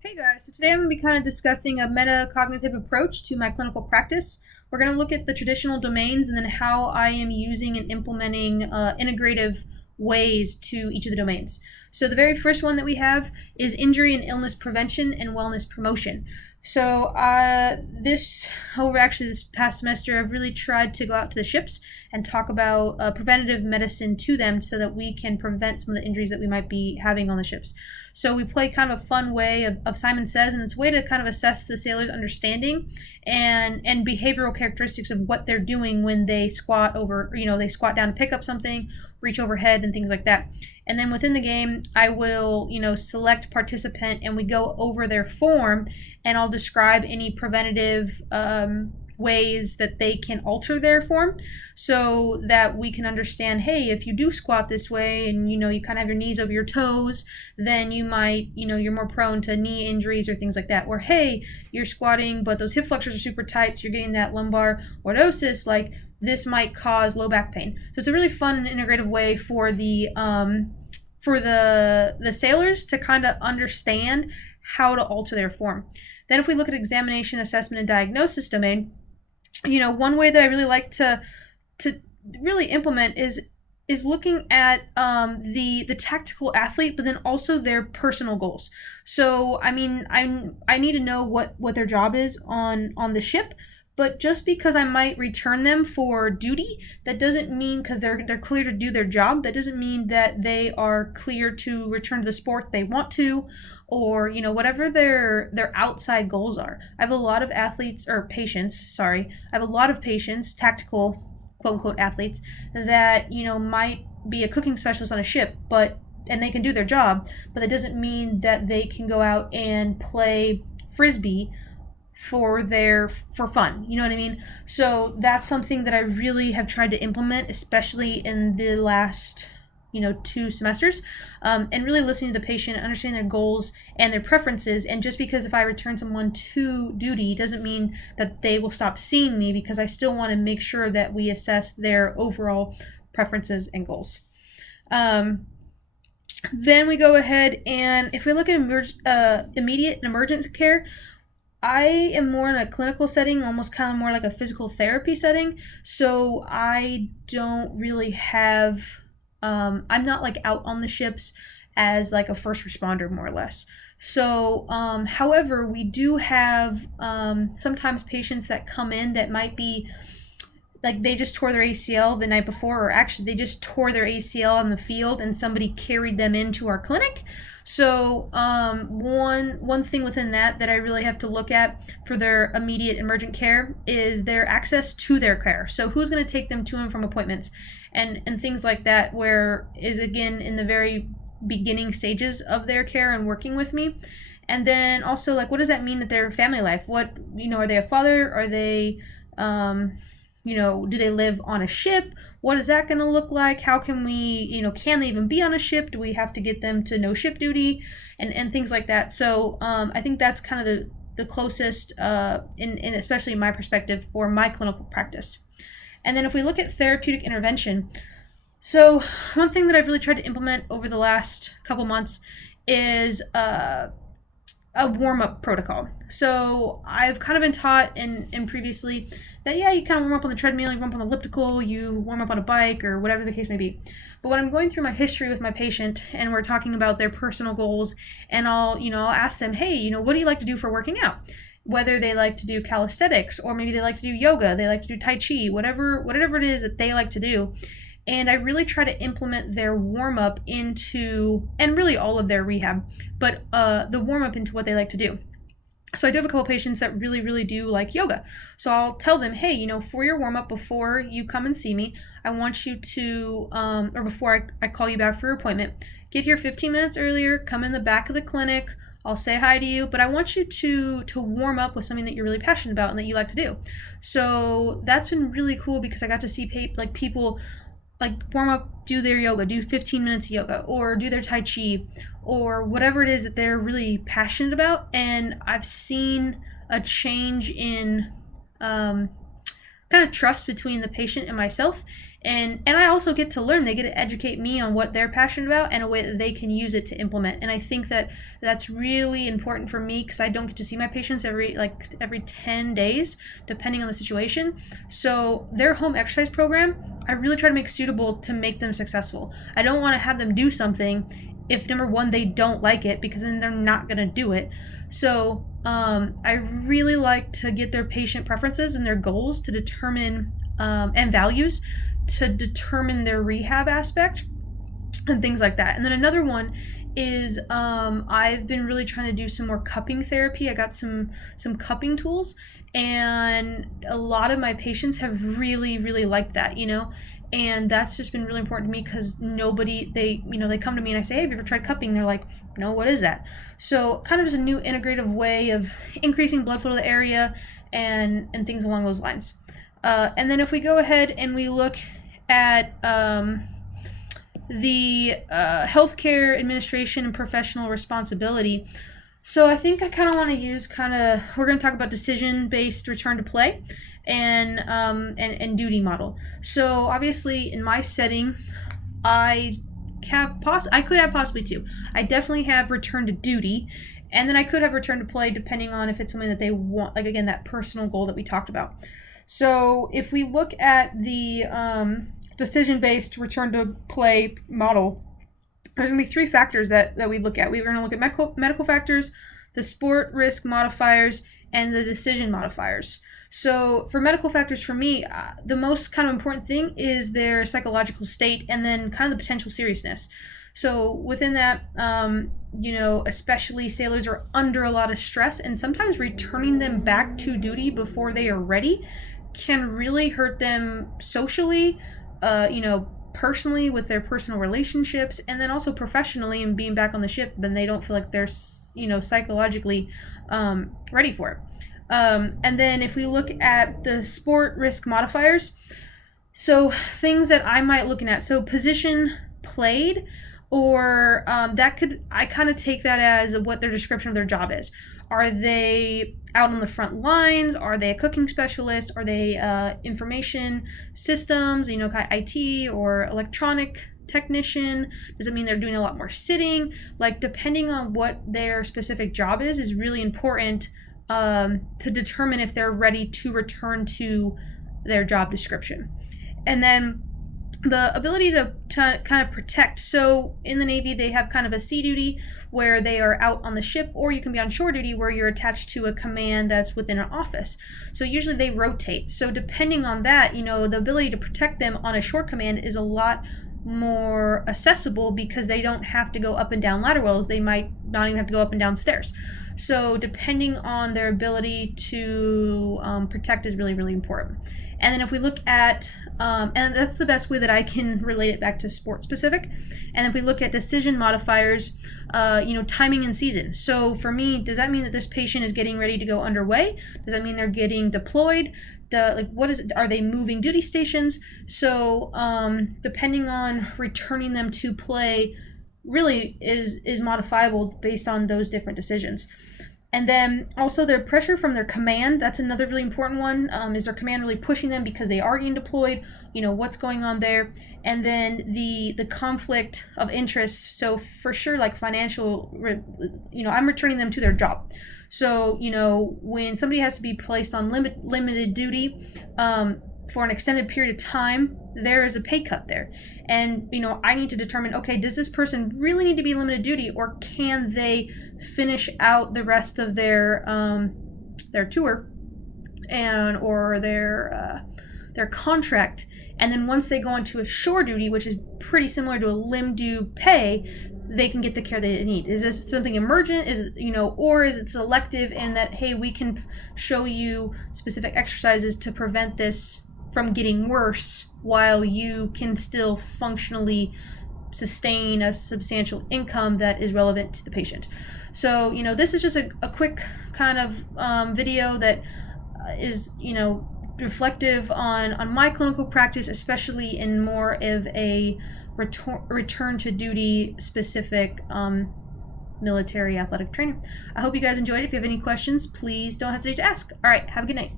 Hey guys, so today I'm going to be kind of discussing a metacognitive approach to my clinical practice. We're going to look at the traditional domains and then how I am using and implementing integrative ways to each of the domains. So, the very first one that we have is injury and illness prevention and wellness promotion. So, this past semester, I've really tried to go out to the ships and talk about preventative medicine to them so that we can prevent some of the injuries that we might be having on the ships. So we play kind of a fun way of Simon Says, and it's a way to kind of assess the sailor's understanding and behavioral characteristics of what they're doing when they squat over, they squat down to pick up something, reach overhead, and things like that. And then within the game, I will, select participant and we go over their form, and I'll describe any preventative ways that they can alter their form so that we can understand, hey, if you do squat this way and you kind of have your knees over your toes, then you might, you're more prone to knee injuries or things like that. Or hey, you're squatting but those hip flexors are super tight, so you're getting that lumbar lordosis, like this might cause low back pain. So it's a really fun and integrative way for the sailors to kind of understand how to alter their form. Then if we look at examination, assessment, and diagnosis domain, one way that I really like to really implement is looking at the tactical athlete, but then also their personal goals. So I mean, I need to know what their job is on the ship. But just because I might return them for duty, that doesn't mean, because they're clear to do their job, that doesn't mean that they are clear to return to the sport they want to, or whatever their outside goals are. I have a lot of patients, tactical quote unquote athletes, that might be a cooking specialist on a ship, and they can do their job, but that doesn't mean that they can go out and play frisbee for fun. You know what I mean? So that's something that I really have tried to implement, especially in the last 2 semesters, and really listening to the patient, understanding their goals and their preferences. And just because if I return someone to duty doesn't mean that they will stop seeing me, because I still want to make sure that we assess their overall preferences and goals. Then we go ahead, and if we look at immediate and emergent care, I am more in a clinical setting, almost kind of more like a physical therapy setting. So I don't really have, I'm not like out on the ships as like a first responder, more or less. So, however, we do have sometimes patients that come in that might be like they just tore their ACL the night before, or actually they just tore their ACL on the field and somebody carried them into our clinic. So one thing within that I really have to look at for their immediate emergent care is their access to their care. So who's going to take them to and from appointments and things like that, where is again in the very beginning stages of their care and working with me. And then also, like, what does that mean to their family life? What, are they a father? Are they do they live on a ship? What is that going to look like? How can we, can they even be on a ship? Do we have to get them to no ship duty and things like that? So I think that's kind of the closest, in especially in my perspective, for my clinical practice. And then if we look at therapeutic intervention, so one thing that I've really tried to implement over the last couple months is a warm-up protocol. So I've kind of been taught in previously that, yeah, you kind of warm up on the treadmill, you warm up on the elliptical, you warm up on a bike, or whatever the case may be. But when I'm going through my history with my patient and we're talking about their personal goals, and I'll ask them, hey, what do you like to do for working out? Whether they like to do calisthenics, or maybe they like to do yoga, they like to do tai chi, whatever it is that they like to do. And I really try to implement their warm-up into, and really all of their rehab, but the warm-up into what they like to do. So I do have a couple patients that really, really do like yoga. So I'll tell them, hey, for your warm-up before you come and see me, I want you to, or before I call you back for your appointment, get here 15 minutes earlier, come in the back of the clinic, I'll say hi to you, but I want you to warm up with something that you're really passionate about and that you like to do. So that's been really cool, because I got to see people like warm up, do their yoga, do 15 minutes of yoga, or do their tai chi, or whatever it is that they're really passionate about. And I've seen a change in kind of trust between the patient and myself, And I also get to learn. They get to educate me on what they're passionate about and a way that they can use it to implement. And I think that that's really important for me because I don't get to see my patients every 10 days depending on the situation. So their home exercise program, I really try to make suitable to make them successful. I don't want to have them do something if, number one, they don't like it, because then they're not going to do it. So I really like to get their patient preferences and their goals to determine and values to determine their rehab aspect and things like that. And then another one is I've been really trying to do some more cupping therapy. I got some cupping tools, and a lot of my patients have really liked that, and that's just been really important to me because they come to me and I say, hey, have you ever tried cupping? They're like, no, what is that? So kind of is a new integrative way of increasing blood flow to the area and things along those lines. And then if we go ahead and we look at the healthcare administration and professional responsibility. So I think I kind of want to use we're going to talk about decision-based return to play and duty model. So obviously in my setting, I could have possibly two. I definitely have return to duty, and then I could have return to play depending on if it's something that they want, like again, that personal goal that we talked about. So if we look at the decision-based return to play model, there's going to be three factors that we look at. We're going to look at medical factors, the sport risk modifiers, and the decision modifiers. So for medical factors, for me, the most kind of important thing is their psychological state and then kind of the potential seriousness. So within that, especially sailors are under a lot of stress, and sometimes returning them back to duty before they are ready can really hurt them socially, personally with their personal relationships, and then also professionally and being back on the ship, then they don't feel like they're, psychologically ready for it. And then if we look at the sport risk modifiers, so things that I might looking at, so position played, or I kind of take that as what their description of their job is. Are they out on the front lines? Are they a cooking specialist? Are they information systems, kind of IT or electronic technician? Does it mean they're doing a lot more sitting? Like, depending on what their specific job is really important to determine if they're ready to return to their job description. And then the ability to kind of protect. So in the Navy, they have kind of a sea duty where they are out on the ship, or you can be on shore duty where you're attached to a command that's within an office. So usually they rotate. So depending on that, the ability to protect them on a shore command is a lot more accessible because they don't have to go up and down ladder wells. They might not even have to go up and down stairs. So depending on their ability to protect is really important. And then if we look at, and that's the best way that I can relate it back to sport specific. And if we look at decision modifiers, timing and season. So for me, does that mean that this patient is getting ready to go underway? Does that mean they're getting deployed? What is it? Are they moving duty stations? So depending on returning them to play really is modifiable based on those different decisions. And then also their pressure from their command, that's another really important one. Is their command really pushing them because they are getting deployed? What's going on there? And then the conflict of interest. So for sure, like financial, I'm returning them to their job. So, when somebody has to be placed on limited duty for an extended period of time, there is a pay cut there. And, I need to determine, okay, does this person really need to be limited duty, or can they finish out the rest of their tour or their contract, and then once they go into a shore duty, which is pretty similar to a lim due pay, they can get the care they need. Is this something emergent? Is it, or is it selective in that, hey, we can show you specific exercises to prevent this from getting worse while you can still functionally sustain a substantial income that is relevant to the patient. So, this is just a quick kind of video that is, reflective on my clinical practice, especially in more of a return to duty specific military athletic training. I hope you guys enjoyed it. If you have any questions, please don't hesitate to ask. All right, have a good night.